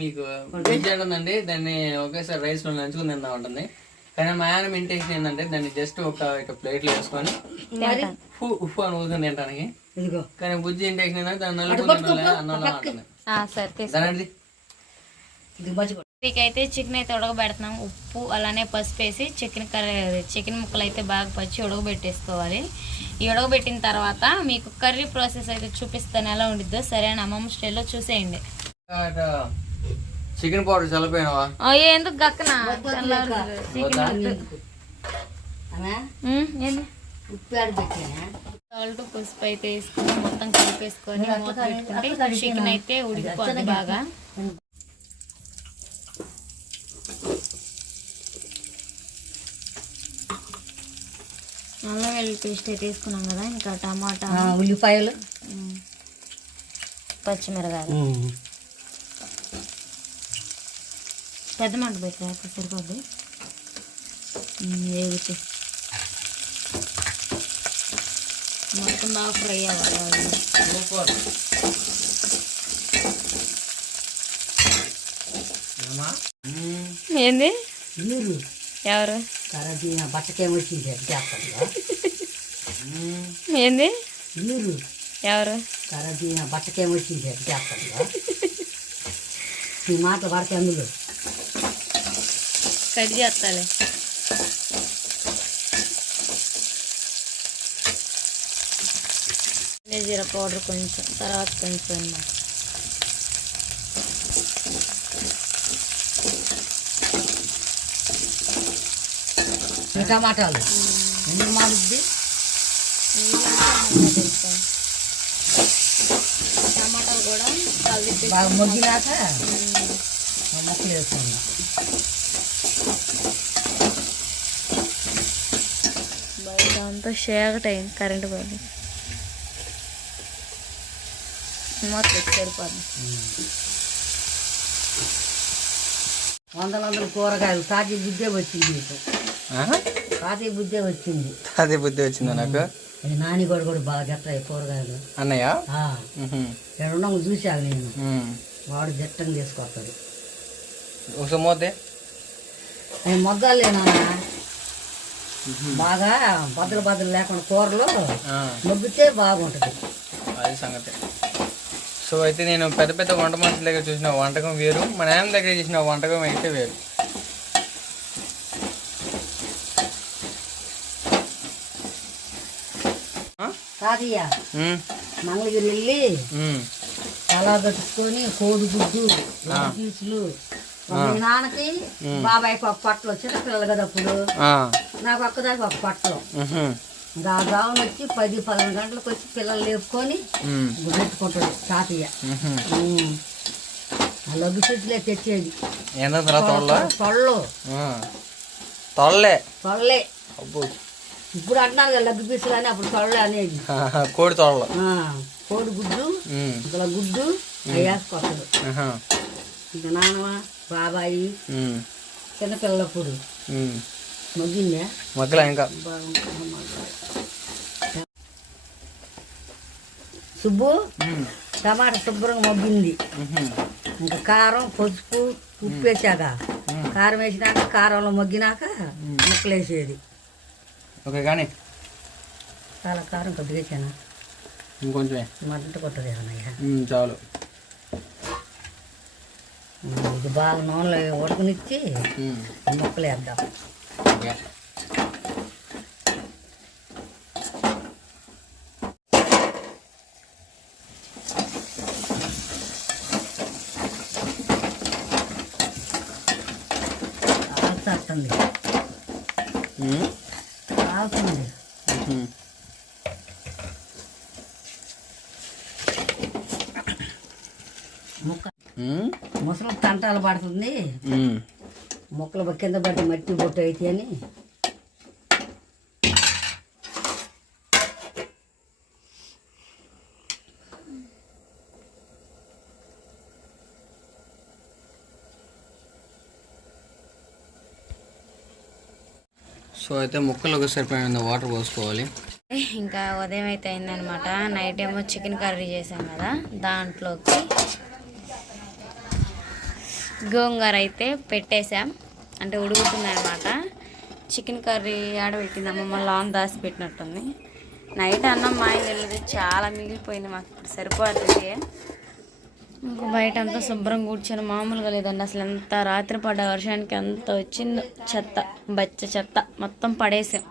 మీకు ఉందండి. దాన్ని ఒకేసారి రైస్ లో నంచుకుని తిందా ఉంటుంది. కానీ మా ఆయన ఇంటెన్షన్ ఏంటంటే దాన్ని జస్ట్ ఒక ప్లేట్లో వేసుకొని ఉప్పు అని ఊదుకుని తినడానికి. కానీ బుజ్జి ఇంటెన్షన్ ఏంటంటే దాన్ని నలుగురు అన్నంలో ఉంటుంది. అయితే చికెన్ అయితే ఉడకబెడుతున్నాం. ఉప్పు అలానే పసుపు వేసి చికెన్ ముక్కలు అయితే బాగా పచ్చి ఉడకబెట్టేసుకోవాలి. ఈ ఉడకబెట్టిన తర్వాత మీకు కర్రీ ప్రాసెస్ అయితే చూపిస్తాను ఎలా ఉండిద్దో. సరే అని అమ్మమ్మ స్టైల్లో చూసేయండి. చికెన్ పౌడర్ చల్లిపోయినావా? ఎందుకు గక్కన సాల్ట్ పసుపు అయితే వేసుకుని మొత్తం కలిపేసుకొని మూత పెట్టుకుంటే చికెన్ అయితే ఉడికిపోద్ది బాగా. అల్లం వెల్లుల్లి పేస్ట్ అయితే వేసుకున్నాం కదా. ఇంకా టమాటా, ఉల్లిపాయలు, పచ్చిమిరకాయలు పెద్ద మంట పెట్టరా సరిపోద్ది. వేగుతూ మొత్తం బాగా ఫ్రై అవ్వాలి. ఏంది ఎవరు బట్టకేమొచ్చింది ఏంది ఎవరు బట్టకేమొచ్చింది ఈ మాట పడితే అందులో కట్ చేస్తాలే. జీరా పౌడర్ కొంచెం, తర్వాత కొంచెం అన్నమాట. టమాటాలు ఎందుకు మారుద్ది? టమాటాలు కూడా బాగా మొగ్గినాక మొక్కలు వేసుకున్నాం. దాంతో షేగట్ అయింది కరెంటు పోయింది. మొత్తం సరిపోద్ది. వందల కూరగాయలు తాజీ బుద్ధే వచ్చింది మీకు. తాజీ బుద్ధే వచ్చింది. తాజీ బుద్ధి వచ్చిందా నాకు? నాని కూడా బాగా చెప్తాయి కూరగాయలు. అన్నయ్య రెండో చూసాను నేను. వాడు జట్టం తీసుకొస్తాడు. ఒకసారి మోతే నేను మొగ్గాలేనా బాగా బద్దలు లేకుండా కూరలో మొగ్గితే బాగుంటుంది. అది సంగతి. సో అయితే నేను పెద్ద పెద్ద వంట మనుషుల దగ్గర చూసిన వంటకం వేరు, మా నాన్న దగ్గర చూసిన వంటకం అయితే వేరు. కాదయ్య మంగళగిరి వెళ్ళి అలా కట్టుకొని కోడిగుడ్డు పీసులు మీ నాన్నకి బాబాయ్కి ఒక పట్టలు చిన్నపిల్లలు కదా అప్పుడు, నాకు ఒక్కదానికి ఒక పట్టలు. ఇంకా ఆ గావును వచ్చి 10-11 గంటలకు వచ్చి పిల్లలు లేపుకొని పెట్టుకుంటాడు తాతయ్య. ఆ లగ్గు చెట్లే తెచ్చేది. తొళ్ళే ఇప్పుడు అంటున్నారు కదా లగ్గు పీసులు అని, అప్పుడు తొళ్ళే అనేది. కోడిగుడ్డు ఇక్కడ గుడ్డు వేసుకొస్తాడు. ఇంకా నాన్న బాబాయి చిన్నపిల్లప్పుడు మొగ్గిందే మొగ్గలా ఇంకా సుబ్బు టమాటా శుభ్రంగా మొగ్గింది. ఇంకా కారం పసుపు ఉప్పు వేసాక కారం వేసినాక కారంలో మొగ్గినాక ముక్కలు వేసేది. ఓకే కానీ చాలా కారం కొద్దిగా వేసాను. ఇంకొంచెం మంట కొట్టదు అన్నయ్య చాలు. ఇది బాగా నూనెలో ఉడకనిచ్చి ముక్కలు వేద్దాం. ఆగుతుంది ఆగుతుంది. ముసలి తంటాలు పడుతుంది. మొక్కలు కింద పట్టి మట్టి బొట్టు అయితే అని సో అయితే ముక్కలు సరిపోయిన వాటర్ పోసుకోవాలి. ఇంకా ఉదయం అయితే అయిందనమాట. నైట్ ఏమో చికెన్ కర్రీ చేసాం కదా, దాంట్లోకి గోంగూర అయితే పెట్టేసాం, అంటే ఉడుకుతున్నాయి అన్నమాట. చికెన్ కర్రీ ఆడబెట్టింది అమ్మమ్మ, లాన్ దాసి పెట్టినట్టుంది. నైట్ అన్నం మా ఆయన వెళ్ళదు, చాలా మిగిలిపోయింది, మాకు ఇప్పుడు సరిపోతుంది. ఇంకా బయట అంతా శుభ్రం కూర్చొని మామూలుగా లేదండి అసలు. ఎంత రాత్రి పడ్డ వర్షానికి అంత వచ్చిందో చెత్త, బచ్చ చెత్త మొత్తం పడేసాం.